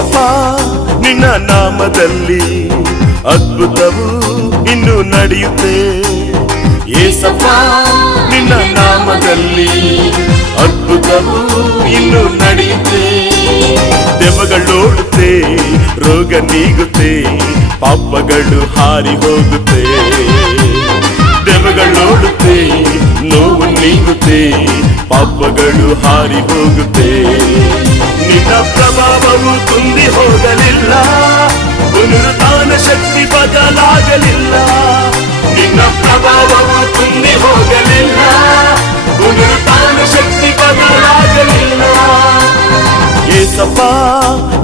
ನಿನ್ನ ನಾಮದಲ್ಲಿ ಅದ್ಭುತವು ಇನ್ನು ನಡೆಯುತ್ತೆ. ಏಸಪ್ಪ, ನಿನ್ನ ನಾಮದಲ್ಲಿ ಅದ್ಭುತವು ಇನ್ನು ನಡೆಯುತ್ತೆ. ದೆವಗಳೋಡುತ್ತೆ ರೋಗ ನೀಗುತ್ತೆ, ಪಾಪಗಳು ಹಾರಿ ಹೋಗುತ್ತೆ. ದೆವಗಳೋಡುತ್ತೆ ನೋವು ನೀಗುತ್ತೆ, ಪಾಪಗಳು ಹಾರಿ ಹೋಗುತ್ತೆ. ನಿನ್ನ ಪ್ರಭಾವವು ತುಂಬಿ ಹೋಗಲಿಲ್ಲ. ಪುನರುತ್ಥಾನ ಶಕ್ತಿ ಬದಲಾಗಲಿಲ್ಲ. ನಿನ್ನ ಪ್ರಭಾವವು ತುಂಬಿ ಹೋಗಲಿಲ್ಲ. ಪುನರುತ್ಥಾನ ಶಕ್ತಿ ಬದಲಾಗಲಿಲ್ಲ. ಏಸಪ್ಪ,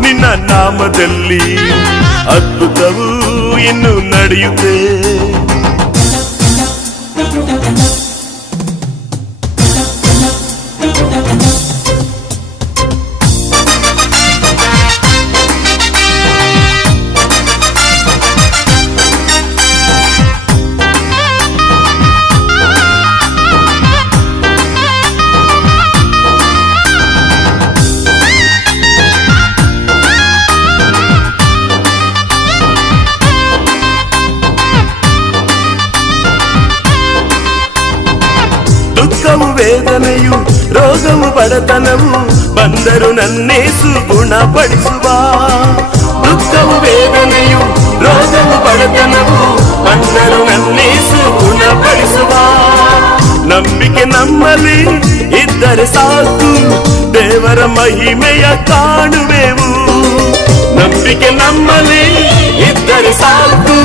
ನಿನ್ನ ನಾಮದಲ್ಲಿ ಅದ್ಭುತವು ಇನ್ನು ನಡೆಯುತ್ತೆ. ವೇದನೆಯು ರೋಗವು ಬಡತನವು ಬಂದರು ನನ್ನೇಸು ಗುಣಪಡಿಸುವ ದುಃಖವು ವೇದನೆಯು ರೋಗವು ಬಡತನವು ಬಂದರು ನನ್ನೇಸು ಗುಣಪಡಿಸುವ ನಂಬಿಕೆ ನಮ್ಮಲ್ಲಿ ಇದ್ದರೆ ಸಾಕು ದೇವರ ಮಹಿಮೆಯ ಕಾಣುವೆವು ನಂಬಿಕೆ ನಮ್ಮಲ್ಲಿ ಇದ್ದರೆ ಸಾಕು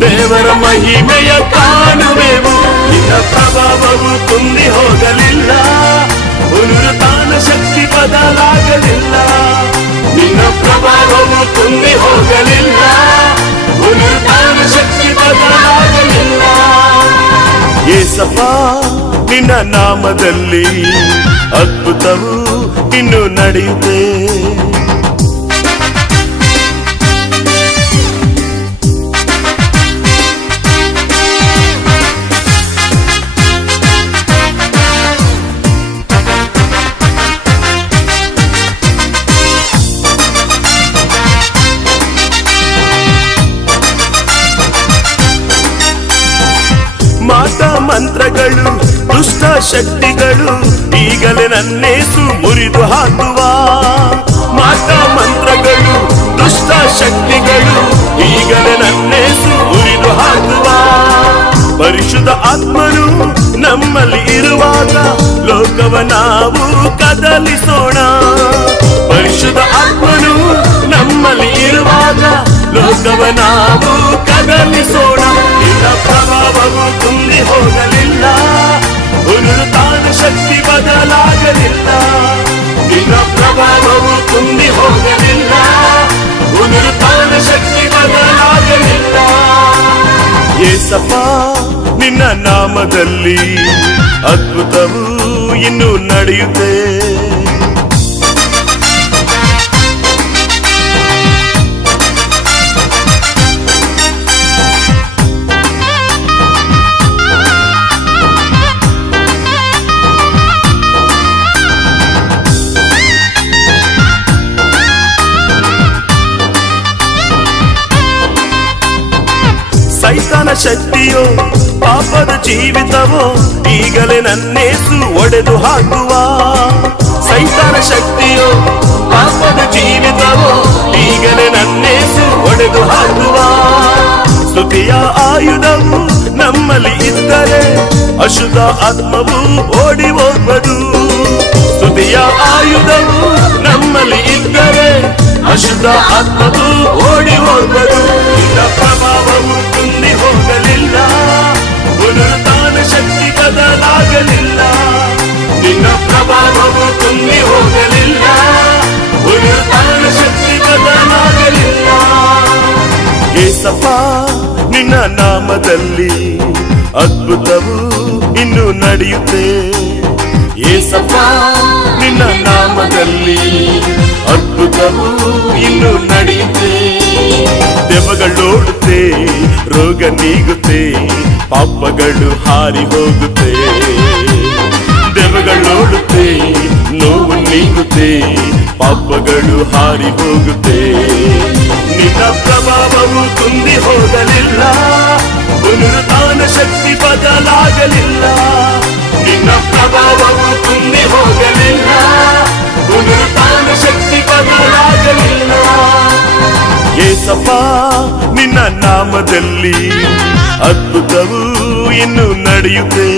ದೇವರ ಮಹಿಮೆಯ ಕಾಣುವೆವು ಏಸಪ್ಪ ನಿನ್ನ ನಾಮದಲ್ಲಿ ಅದ್ಭುತವು ಇನ್ನು ನಡೆಯುತ್ತೆ. ಮಾಟ ಮಂತ್ರಗಳು, ದುಷ್ಟ ಶಕ್ತಿಗಳು ಈಗಲೇ ನನ್ನೇಸು ಮುರಿದು ಹಾಕುವ. ಮಾಟ ಮಂತ್ರಗಳು, ದುಷ್ಟ ಶಕ್ತಿಗಳು ಈಗಲೇ ನನ್ನೇಸು ಮುರಿದು ಹಾಕುವ. ಪರಿಶುದ್ಧ ಆತ್ಮನು ನಮ್ಮಲ್ಲಿ ಇರುವಾಗ ಲೋಕವ ನಾವು ಕದಲಿಸೋಣ. ಪರಿಶುದ್ಧ ಆತ್ಮನು ನಮ್ಮಲ್ಲಿ ಇರುವಾಗ ಲೋಕವ ನಾವು ಕದಲಿಸೋಣ. ಇದ ಪ್ರಭಾವವು ತುಂಬಿ ಹೋಗಲಿಲ್ಲ. ತಾನು ಶಕ್ತಿ ಬದಲಾಗಲಿಲ್ಲ. ನಿನ್ನ ಪ್ರಭಾವವು ತುಂಬಿ ಹೋಗಲಿಲ್ಲ. ತಾನು ಶಕ್ತಿ ಬದಲಾಗಲಿಲ್ಲ. ಏಸಪ್ಪ, ನಿನ್ನ ನಾಮದಲ್ಲಿ ಅದ್ಭುತವು ಇನ್ನು ನಡೆಯುತ್ತೆ. ಸೈತಾನ ಶಕ್ತಿಯೋ, ಪಾಪದ ಜೀವಿತವೋ, ಈಗಲೇ ನನ್ನೇಸು ಒಡೆದು ಹಾಕುವ. ಸೈತಾನ ಶಕ್ತಿಯೋ, ಪಾಪದ ಜೀವಿತವೋ, ಈಗಲೇ ನನ್ನೇಸು ಒಡೆದು ಹಾಕುವ. ಸ್ತುತಿಯ ಆಯುಧವು ನಮ್ಮಲ್ಲಿ ಇದ್ದರೆ, ಅಶುದ್ಧ ಆತ್ಮವು ಓಡಿ ಹೋಗುವುದು. ಸ್ತುತಿಯ ಆಯುಧವು ನಮ್ಮಲ್ಲಿ ಇದ್ದರೆ, ಅಶುದ್ಧ ಆತ್ಮವು ಓಡಿ ಹೋಗ್ಬದು ಏಸಪ್ಪ ನಿನ್ನ ನಾಮದಲ್ಲಿ ಅದ್ಭುತವು ಇನ್ನು ನಡೆಯುತ್ತೆ ಏಸಪ್ಪ ನಿನ್ನ ನಾಮದಲ್ಲಿ ಅದ್ಭುತವು ಇನ್ನು ನಡೆಯುತ್ತೆ ದೆವ್ವಗಳೋಡುತ್ತೆ ರೋಗ ನೀಗುತ್ತೆ ಪಾಪಗಳು ಹಾರಿ ಹೋಗುತ್ತೆ ದೆವ್ವಗಳೋಡುತ್ತೆ ನೋವು ನೀಗುತ್ತೆ ಪಾಪಗಳು ಹಾರಿ ಹೋಗುತ್ತೆ ನಿನ್ನ ಪ್ರಭಾವವು ತುಂಬಿ ಹೋಗಲಿಲ್ಲ. ಪುನರುತ್ಥಾನ ಶಕ್ತಿ ಬದಲಾಗಲಿಲ್ಲ. ನಿನ್ನ ಪ್ರಭಾವವು ತುಂಬಿ ಹೋಗಲಿಲ್ಲ. ಪುನರುತ್ಥಾನ ಶಕ್ತಿ ಬದಲಾಗಲಿಲ್ಲ. ಏಸಪ್ಪ, ನಿನ್ನ ನಾಮದಲ್ಲಿ ಅದ್ಭುತವು ಇನ್ನು ನಡೆಯುತ್ತೆ.